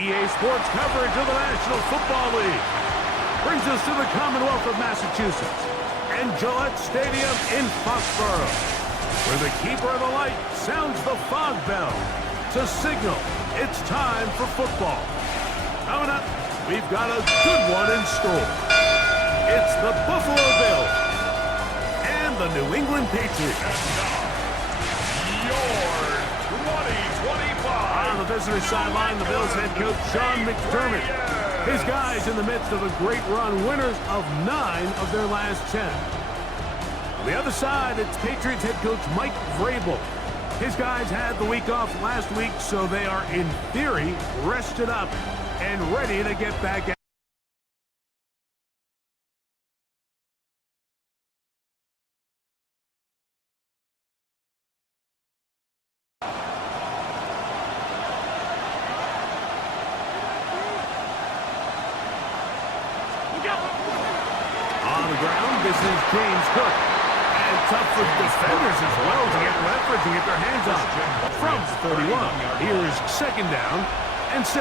EA Sports coverage of the National Football League brings us to the Commonwealth of Massachusetts and Gillette Stadium in Foxborough, where the keeper of the light sounds the fog bell to signal it's time for football. Coming up, we've got a good one in store. It's the Buffalo Bills and the New England Patriots. On the visitor sideline, the Bills head coach Sean McDermott. His guys in the midst of a great run, winners of 9 of their last 10. On the other side, it's Patriots head coach Mike Vrabel. His guys had the week off last week, so they are, in theory, rested up and ready to get back at. On the ground, this is James Cook. And tough for defenders as well to get leverage and get their hands on. From 31, here's second down and 6.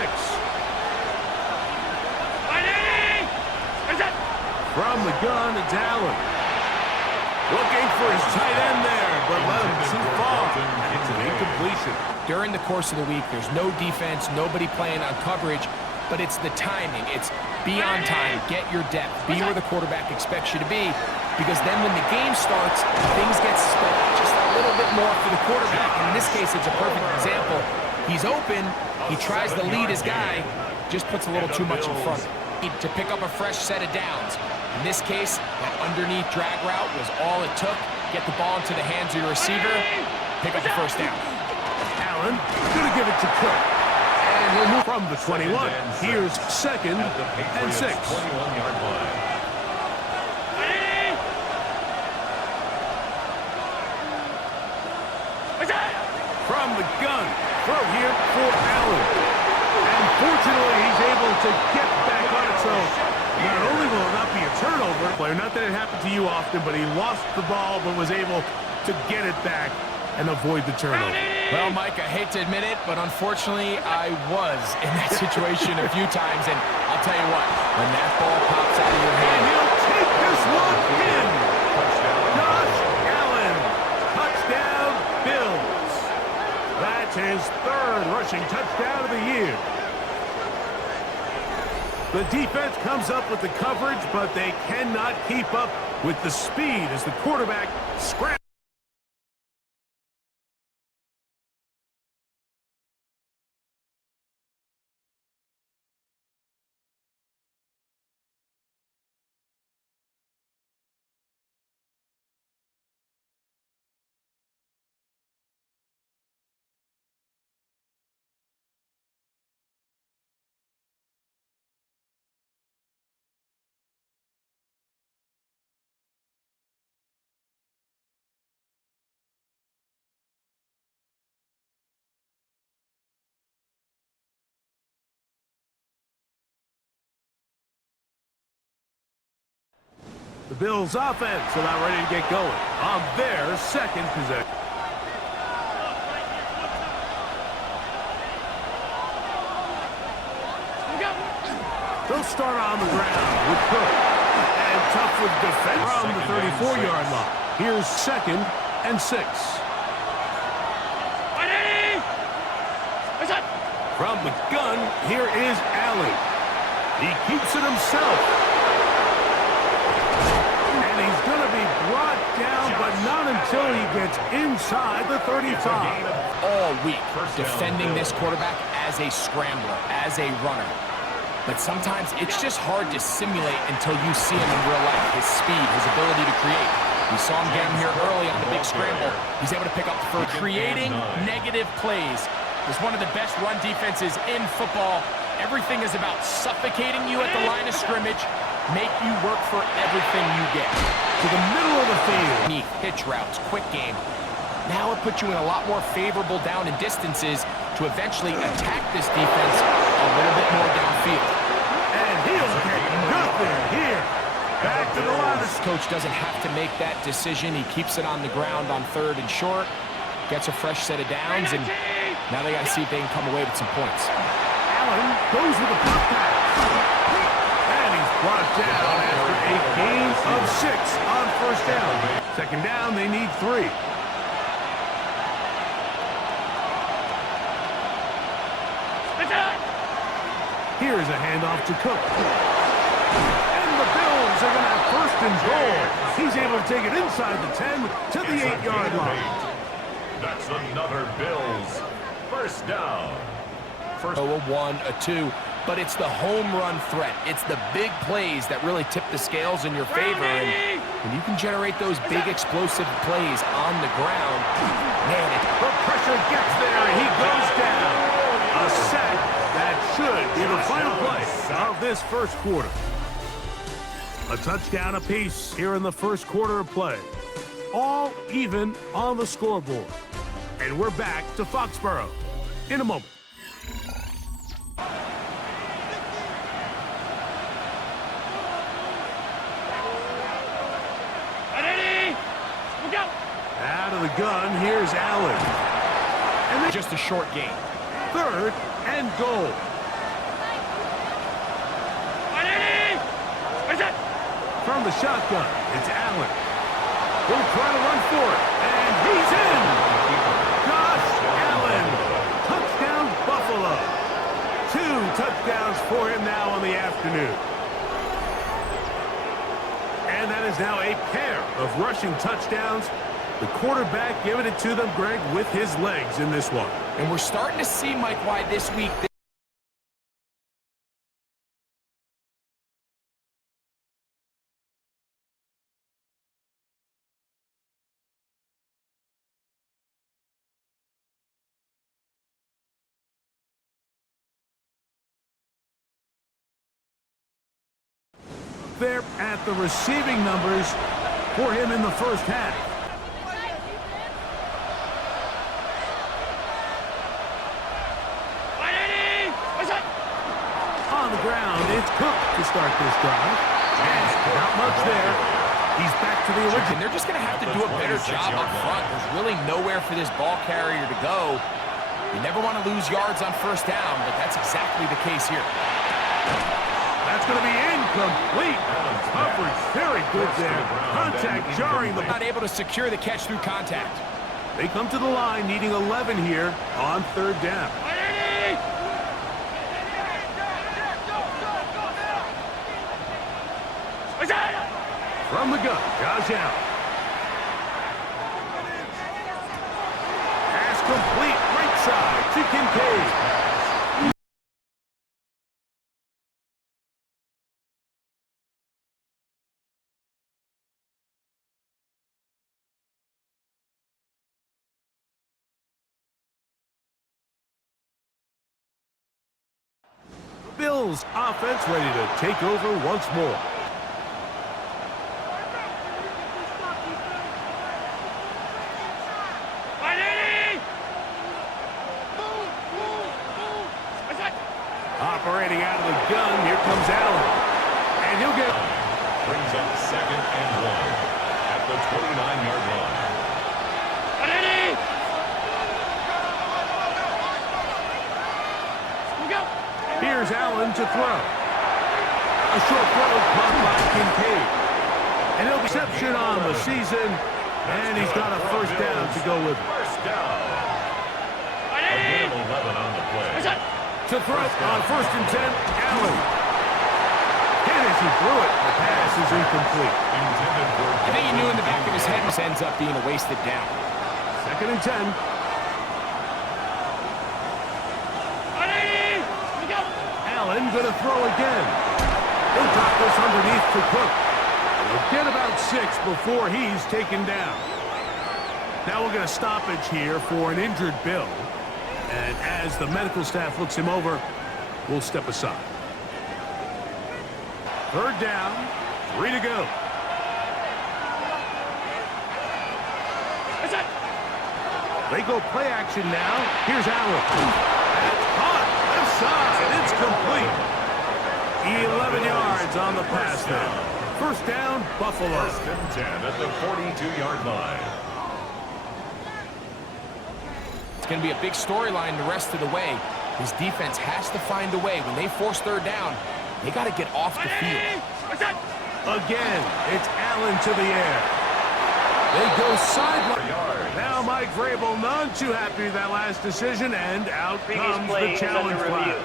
From the gun, it's Allen. Looking for his tight end there, but let him too far. It's an incompletion. During the course of the week, there's no defense, nobody playing on coverage, but it's the timing. It's be on time, get your depth, be where the quarterback expects you to be, because then when the game starts, things get sped up just a little bit more for the quarterback. And in this case, it's a perfect example. He's open, he tries to lead his guy, just puts a little too much in front. To pick up a fresh set of downs. In this case, that underneath drag route was all it took. Get the ball into the hands of your receiver, pick up the first down. Allen gonna give it to Cook. And he'll move from the 21. Here's second and 6. From the gun, throw here for Allen. And fortunately, he's able to get back on it, so not only will it not be a turnover, not that it happened to you often, but he lost the ball but was able to get it back and avoid the turnover. Well, Mike, I hate to admit it, but unfortunately, I was in that situation a few times, and I'll tell you what, when that ball pops out of your hand, and he'll take this one in. Josh Allen, touchdown Bills. That's his 3rd rushing touchdown of the year. The defense comes up with the coverage, but they cannot keep up with the speed as the quarterback scrambles. The Bills offense are not ready to get going on their second possession. They'll start on the ground with Cook. And tough with defense from the 34-yard line. Here's second and 6. From the gun, here is Allen. He keeps it himself. He's going to be brought down, but not until he gets inside the 35. All week, defending this quarterback as a scrambler, as a runner. But sometimes it's just hard to simulate until you see him in real life. His speed, his ability to create. We saw him get him here early on the big scramble. He's able to pick up the first. Creating negative plays is one of the best run defenses in football. Everything is about suffocating you at the line of scrimmage, make you work for everything you get. To the middle of the field. Hitch routes, quick game. Now it puts you in a lot more favorable down and distances to eventually attack this defense a little bit more downfield. And he'll get nothing here. Back to the line. This coach doesn't have to make that decision. He keeps it on the ground on 3rd and short, gets a fresh set of downs, and now they got to see if they can come away with some points. Allen Goes with a pop pass. And he's brought down after a gain of 6 on first down. Second down, they need 3. Here's a handoff to Cook. And the Bills are going to have first and goal. He's able to take it inside the 10 to the 8-yard line. That's another Bills first down. A 1, a 2, but it's the home run threat. It's the big plays that really tip the scales in your favor. And when you can generate those big explosive plays on the ground, man, the pressure gets there, and he goes down. A sack that should be the final play of this first quarter. A touchdown apiece here in the first quarter of play. All even on the scoreboard. And we're back to Foxborough in a moment. Out of the gun, here's Allen. And then just a short game. Third and goal. From the shotgun, it's Allen. He'll try to run for it, and he's in. Josh Allen, touchdown Buffalo. 2 touchdowns for him now on the afternoon. And that is now a pair of rushing touchdowns. The quarterback giving it to them, Greg, with his legs in this one. And we're starting to see, Mike, why this week... There at the receiving numbers for him in the first half. On the ground, it's Cook to start this drive. And not much there. He's back to the original. And they're just going to have to do a better job up front. There's really nowhere for this ball carrier to go. You never want to lose yards on first down, but that's exactly the case here. That's going to be incomplete. Coverage very good there. Contact jarring. Not able to secure the catch through contact. They come to the line needing 11 here on third down. From the gun, Josh Allen. Pass complete, right side to Kincaid. Bills offense ready to take over once more. Operating out of the gun, here comes Allen. And he'll get... Brings up 2nd and 1 at the 29-yard line. Here's Allen to throw. A short throw caught by Kincaid. And he'll be reception on the season. And he's got a first down to go with it. First down. Again, 11 on the play. To throw on 1st and 10, Allen. Hit as he threw it. The pass is incomplete. I think he knew in the back of his head this ends up being a wasted down. 2nd and 10. Allen gonna throw again. He'll drop this underneath to Cook. He'll get about 6 before he's taken down. Now we'll get a stoppage here for an injured Bill. And as the medical staff looks him over, we'll step aside. Third down, 3 to go. They go play action now. Here's Allen. That's caught. Left side. It's complete. 11 yards on the pass there. First down, Buffalo. 1st and 10 at the 42-yard line. It's going to be a big storyline the rest of the way. His defense has to find a way. When they force third down, they got to get off the field. Again, it's Allen to the air. They go sideline. Now Mike Vrabel, none too happy with that last decision, and out comes the challenge flag.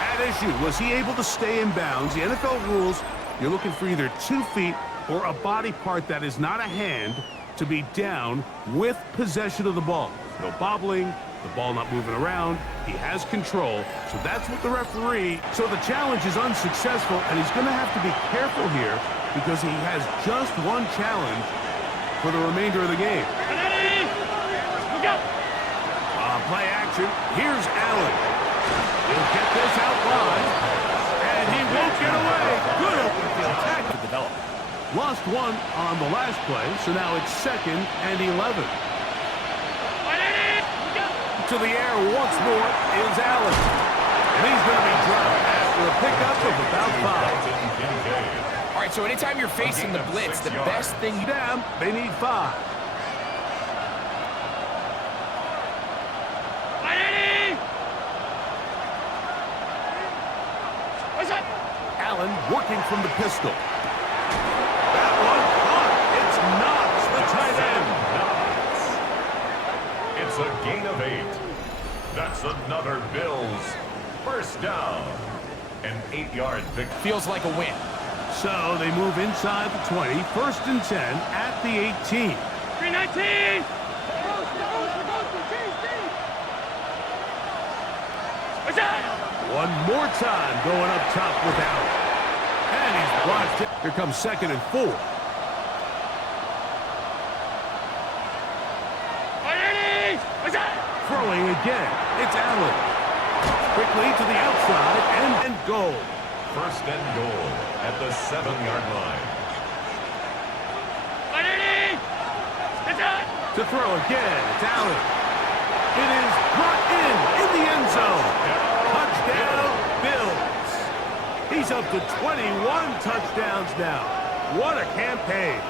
At issue, was he able to stay in bounds? The NFL rules, you're looking for either 2 feet or a body part that is not a hand to be down with possession of the ball. No bobbling, the ball not moving around. He has control, so that's what the referee. So the challenge is unsuccessful, and he's going to have to be careful here because he has just one challenge for the remainder of the game. Play action. Here's Allen. He'll get this out wide, and he won't get away. Good open field tackle to develop. Lost one on the last play, so now it's 2nd and 11. To the air once more is Allen. And he's going to be dropped after a pickup of about 5. All right, so anytime you're facing the blitz, the best thing... Down, they need 5. Allen working from the pistol. That one caught. It's Knox, the tight end. It's a gain of 8. That's another Bills first down. An 8-yard victory. Feels like a win. So they move inside the 20, 1st and 10 at the 18. 319! One more time going up top with Allen. And he's blocked. Here comes 2nd and 4. Throwing again. It's Allen. Quickly to the outside and goal. 1st and goal at the 7-yard line. To throw again. It's Allen. It is brought in the end zone. Touchdown, Bills. He's up to 21 touchdowns now. What a campaign.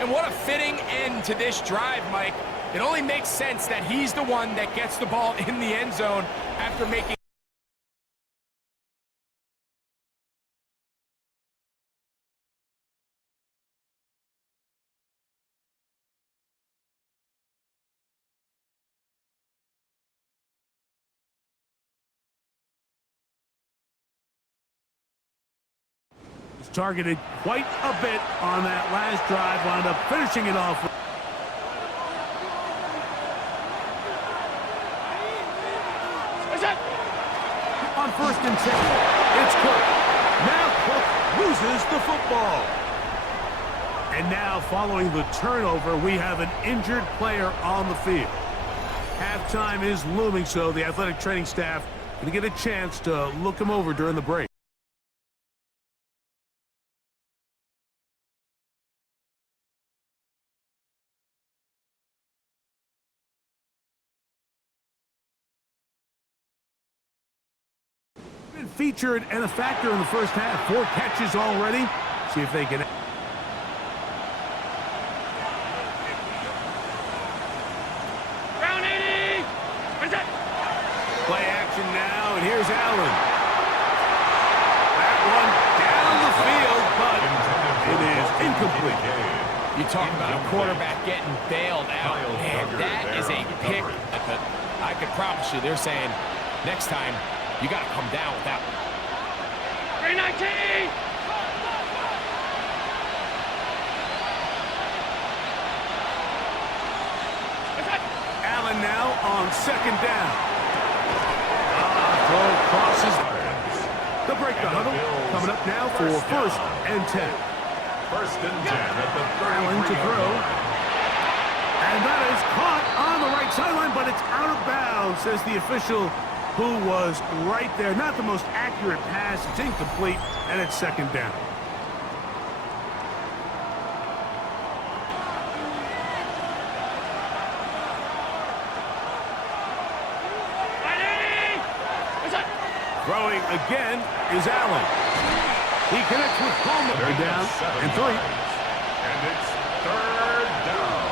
And what a fitting end to this drive, Mike. It only makes sense that he's the one that gets the ball in the end zone after making... Targeted quite a bit on that last drive, wound up finishing it off. On 1st and 10, it's Cook. Now Cook loses the football. And now, following the turnover, we have an injured player on the field. Halftime is looming, so the athletic training staff going to get a chance to look him over during the break. Featured and a factor in the first half. 4 catches already. See if they can... Round 80! What is that? Play action now, and here's Allen. That one down the field, but it is incomplete. You talk about a quarterback getting bailed out. Man, that is a pick. I could promise you they're saying, next time, you got to come down with that one. 319! Allen now on 2nd down. Throw crosses. They'll break the huddle. Coming up now for 1st and 10. 1st and 10 at the 30. Allen to throw. And that is caught on the right sideline, but it's out of bounds, says the official, who was right there. Not the most accurate pass. It's incomplete, and it's 2nd down. Throwing again is Allen. He connects with Palmer. They're down and 3. And it's 3rd down.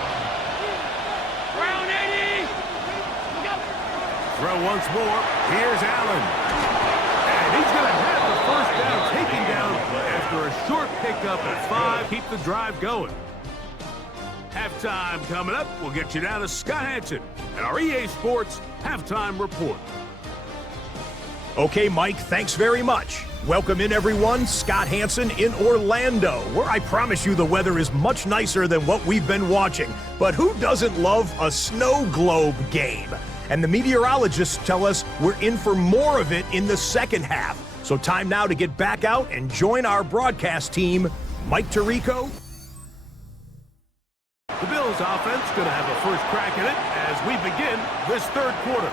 Round 80! Look out! throw once more. Here's Allen. And he's going to have the first down taken down after a short pickup at 5. Keep the drive going. Halftime coming up. We'll get you down to Scott Hanson and our EA Sports Halftime Report. Okay, Mike, thanks very much. Welcome in, everyone. Scott Hanson in Orlando, where I promise you the weather is much nicer than what we've been watching. But who doesn't love a snow globe game? And the meteorologists tell us we're in for more of it in the second half. So time now to get back out and join our broadcast team. Mike Tirico. The Bills offense going to have a first crack at it as we begin this third quarter.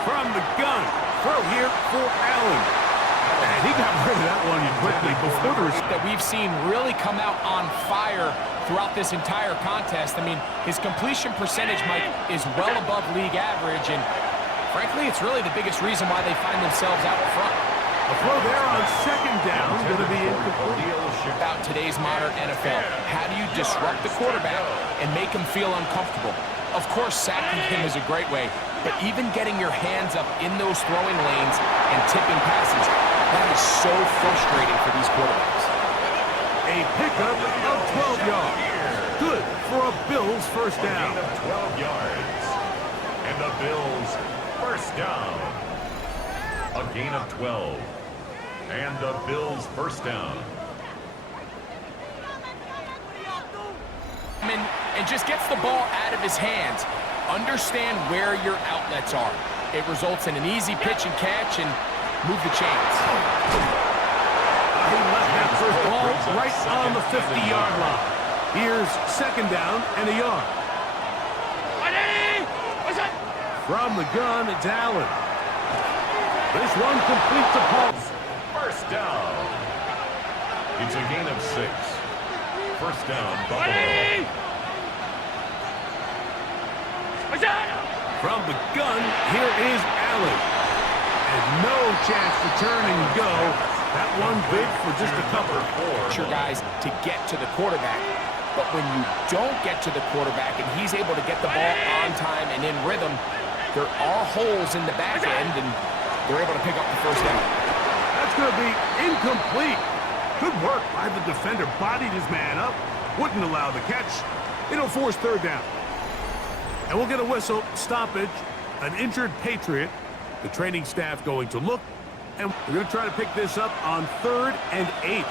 From the gun, throw here for Allen. And he got rid of that one quickly before the that we've seen really come out on fire throughout this entire contest. I mean, his completion percentage, Mike, is well above league average, and frankly, it's really the biggest reason why they find themselves out front. A throw there on second down, going to be incomplete. About today's modern NFL, how do you disrupt the quarterback and make him feel uncomfortable? Of course, sacking him is a great way, but even getting your hands up in those throwing lanes and tipping passes, that is so frustrating for these quarterbacks. A pickup of 12 yards. Good for a Bills first down. A gain of 12 yards. And the Bills first down. A gain of 12. And the Bills first down. And just gets the ball out of his hands. Understand where your outlets are. It results in an easy pitch and catch and move the chains. He left that first ball right on the 50-yard line. Here's second down and a yard. From the gun, it's Allen. This one completes the pulse. First down. It's a gain of 6. First down, Buffalo. From the gun, here is Allen. And no chance to turn and go. That one big for just a couple. Your guys to get to the quarterback. But when you don't get to the quarterback and he's able to get the ball on time and in rhythm, there are holes in the back end, and they're able to pick up the first down. That's going to be incomplete. Good work by the defender. Bodied his man up. Wouldn't allow the catch. It'll force third down. And we'll get a whistle, stoppage, an injured Patriot. The training staff going to look, and we're going to try to pick this up on 3rd and 8.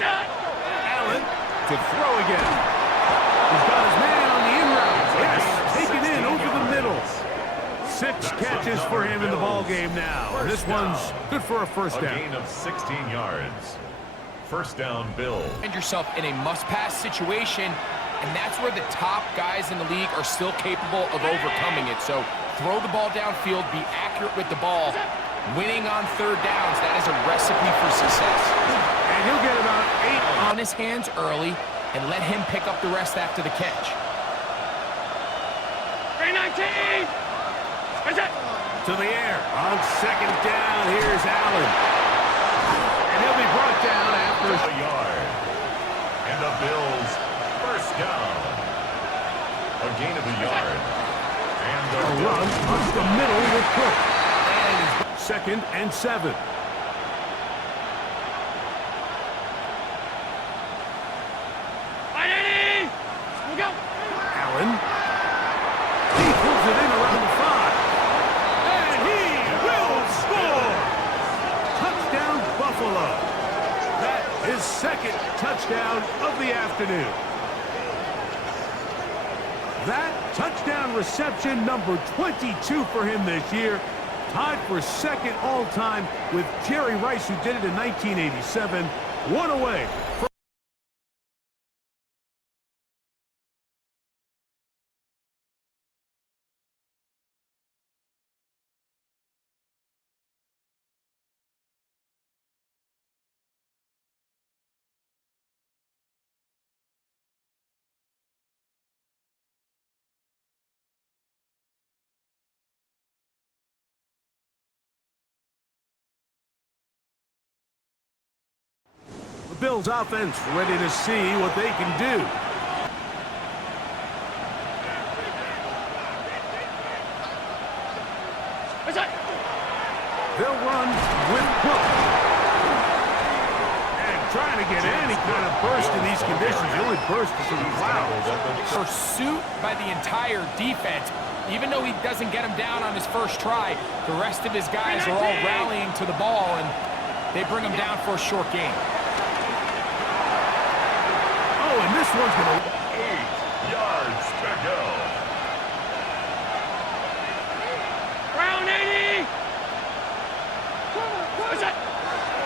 Allen to throw again. He's got his man on the in route. Yes, taken in over the middle. 6 catches for him in the ball game now. And this one's good for a first down. A gain of 16 yards. First down, Bill. Find yourself in a must-pass situation, and that's where the top guys in the league are still capable of overcoming it. So throw the ball downfield, be accurate with the ball. Winning on third downs, that is a recipe for success. And he'll get about 8 on his hands early and let him pick up the rest after the catch. 319! To the air on second down. Here's Allen. And he'll be brought down after a yard. And the Bills first down. A gain of a yard. And the run up the middle with Cook. And 2nd and 7. Allen. He pulls it in around the 5. And he will score. Touchdown, Buffalo. That is 2nd touchdown of the afternoon. That touchdown reception, number 22 for him this year. Tied for 2nd all-time with Jerry Rice, who did it in 1987. One away. Bills offense ready to see what they can do. They'll run with Cook. And trying to get any kind of burst in these conditions. The only burst is in the clouds. Pursuit by the entire defense. Even though he doesn't get him down on his first try, the rest of his guys are all rallying to the ball, and they bring him down for a short gain. Oh, and this one's going to... 8 yards to go. Round 80.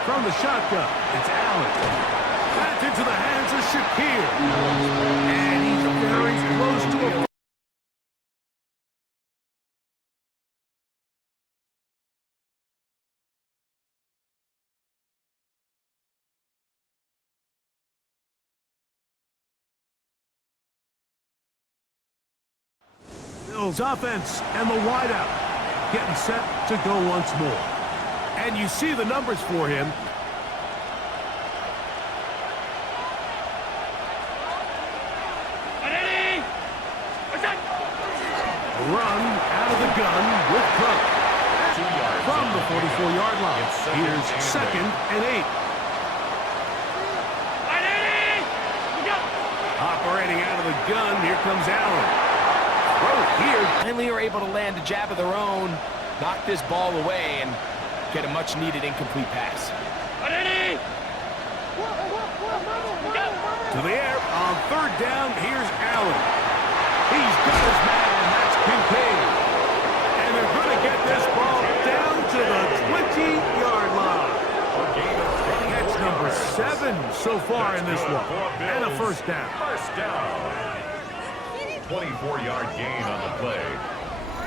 From the shotgun, it's Allen. That's into the hands of Shakir. And he's very close to a... Bills offense and the wideout getting set to go once more. And you see the numbers for him. Run out of the gun with Cook. 2 yards From the 44-yard line. Here's second and 8. Operating out of the gun, here comes Allen. Here. Finally are able to land a jab of their own, knock this ball away, and get a much-needed incomplete pass. To the air on third down, here's Allen. He's got his man, that's Kincaid. And they're going to get this ball down to the 20-yard line. Catch number 7 so far in this one. And a first down. First down. 24-yard gain on the play.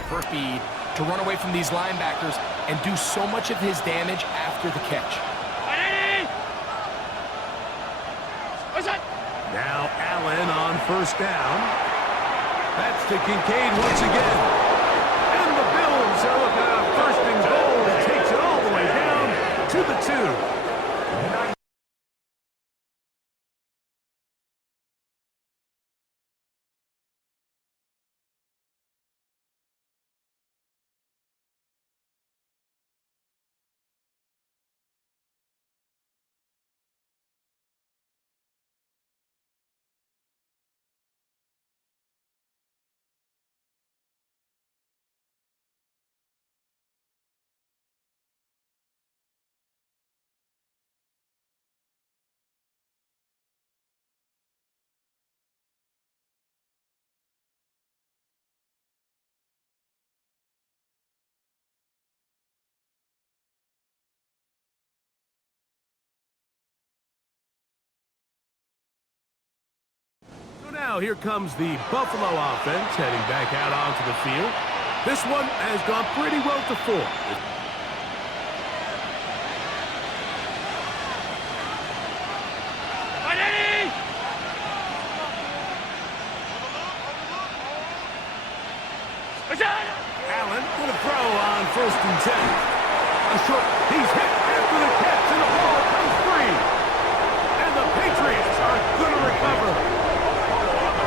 First speed to run away from these linebackers and do so much of his damage after the catch. Now Allen on first down. That's to Kincaid once again. And the Bills are looking at a first and goal. It takes it all the way down to the 2. So now here comes the Buffalo offense heading back out onto the field. This one has gone pretty well to form. Allen with a throw on first and 10. A short, he's hit after the catch, and the ball comes free. And the Patriots are going to recover.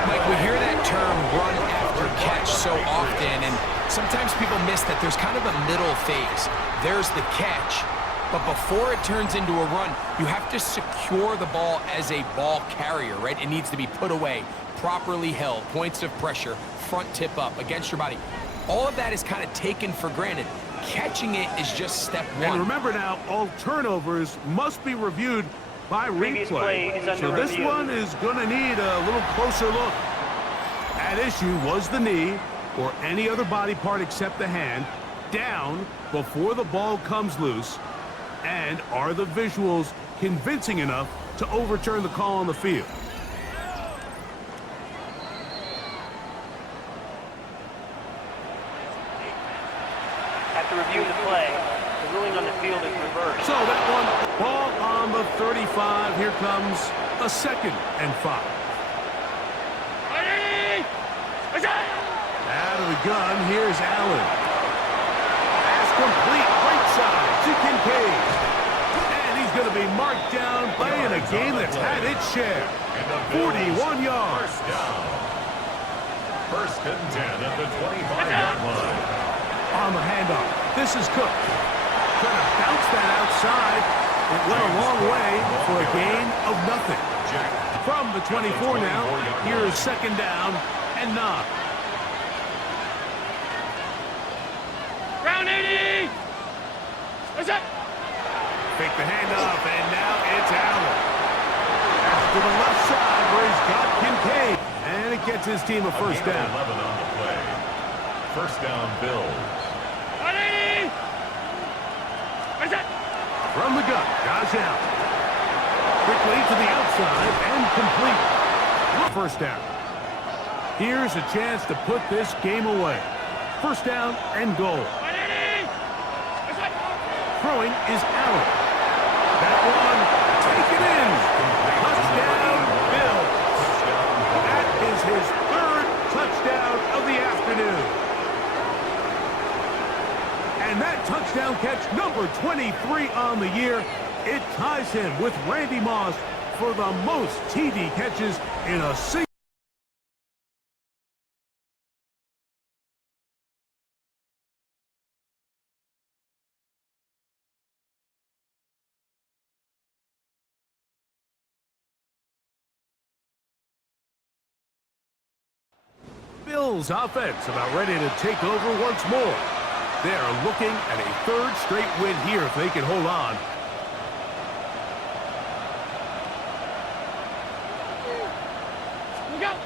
Mike, we hear that term run after catch so often, and sometimes people miss that there's kind of a middle phase. There's the catch, but before it turns into a run, you have to secure the ball as a ball carrier, right? It needs to be put away, properly held, points of pressure, front tip up against your body. All of that is kind of taken for granted. Catching it is just step one. And remember now, all turnovers must be reviewed by replay. So this one is going to need a little closer look. At issue was the knee, or any other body part except the hand, down before the ball comes loose. And are the visuals convincing enough to overturn the call on the field? After review of the play, the ruling on the field is reversed. So that one, ball on the 35. Here comes a second and 5. Out of the gun, here's Allen. Pass complete, right side to Kincaid. And he's going to be marked down playing a game that's had its share. 41 yards. First down. First and 10 at the 25-yard line. On the handoff, this is Cook. Trying to bounce that outside. It went a long way for a gain of nothing. From the 24 now, here's second down and 9. Round 80! What's that? Fake the handoff, and now it's Allen. That's to the left side where he's got Kincaid. And it gets his team a first down. 11 on the play. First down, Bills. 180! What's that? From the gun, Josh Allen. Quickly to the outside and complete. First down. Here's a chance to put this game away. First down and goal. 180! What's that? Throwing is Allen. That one, taken in. Touchdown, Bills. That is his third touchdown of the afternoon. And that touchdown catch, number 23 on the year, it ties him with Randy Moss for the most TD catches in a single. Bills offense about ready to take over once more. They are looking at a third straight win here if they can hold on. Look out!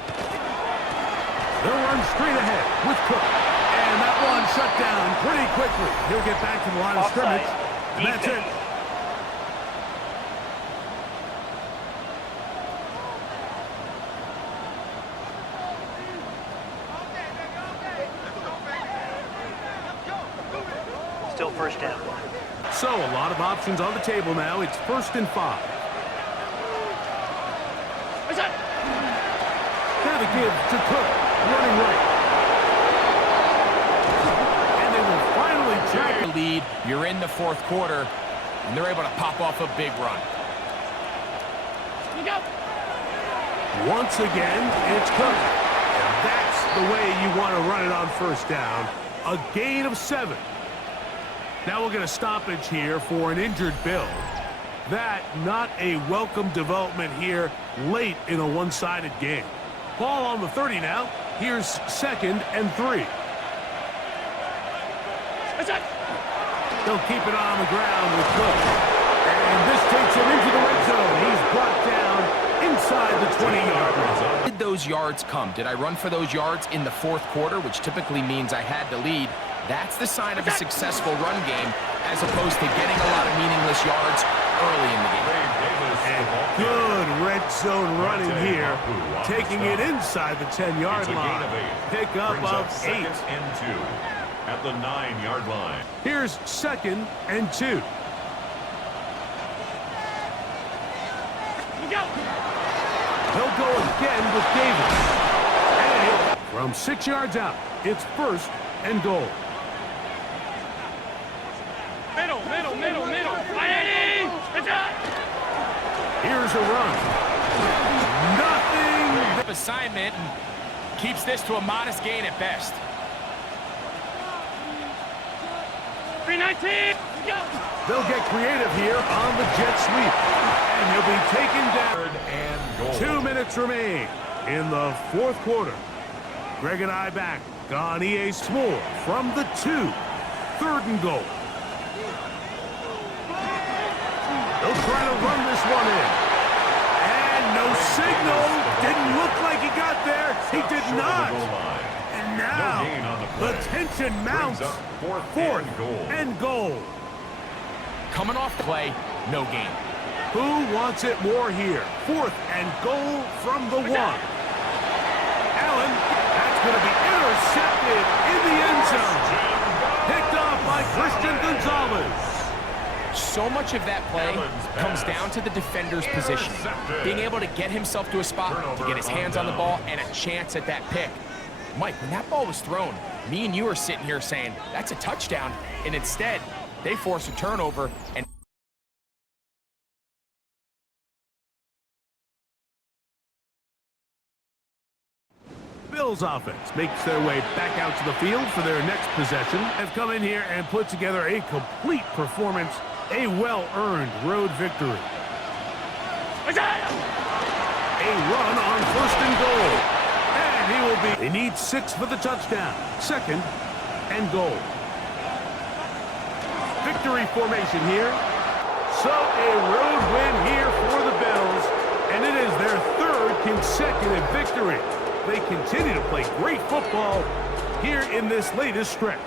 They'll run straight ahead with Cook. And that one shut down pretty quickly. He'll get back to the line of scrimmage. And that's it. Still first down. So a lot of options on the table now. It's 1st and 5. What's that? Now the give to Cook, running right. And they will finally track The lead, you're in the fourth quarter, and they're able to pop off a big run. Look out! once again. It's Cook. And that's the way you want to run it on first down. A gain of 7. Now we'll get a stoppage here for an injured Bill. That not a welcome development here late in a one-sided game. Ball on the 30 now. Here's 2nd and 3. They'll keep it on the ground with Cook. And this takes him into the red zone. He's brought down inside the 20-yard line. Did those yards come? Did I run for those yards in the fourth quarter, which typically means I had the lead? That's the sign of a successful run game, as opposed to getting a lot of meaningless yards early in the game. And good red zone running here, taking it inside the 10-yard line. Pick up of 8. 2nd and 2 at the 9-yard line. Here's 2nd and 2. He'll go again with Davis. And from 6 yards out, it's 1st and goal. Middle. 180! Here's a run. Nothing. Assignment and keeps this to a modest gain at best. 319! They'll get creative here on the jet sweep. And he'll be taken down. 3rd and goal. 2 minutes remain in the fourth quarter. Greg and I back on EA Small from the 2. 3rd and goal. They'll try to run this one in. And no signal. Didn't look like he got there. He did not. And now the tension mounts. 4th and goal. Coming off play, no gain. Who wants it more here? 4th and goal from the 1. Allen, that's going to be intercepted in the end zone. Picked off by Christian Gonzalez. So much of that play comes down to the defender's positioning. Being able to get himself to a spot, to get his hands on the ball, and a chance at that pick. Mike, when that ball was thrown, me and you are sitting here saying, that's a touchdown. And instead, they force a turnover and Bills offense makes their way back out to the field for their next possession. Have come in here and put together a complete performance, a well-earned road victory. A run on 1st and goal. And he will be... They need 6 for the touchdown. 2nd and goal. Victory formation here. So a road win here for the Bills. And it is their 3rd consecutive victory. They continue to play great football here in this latest stretch.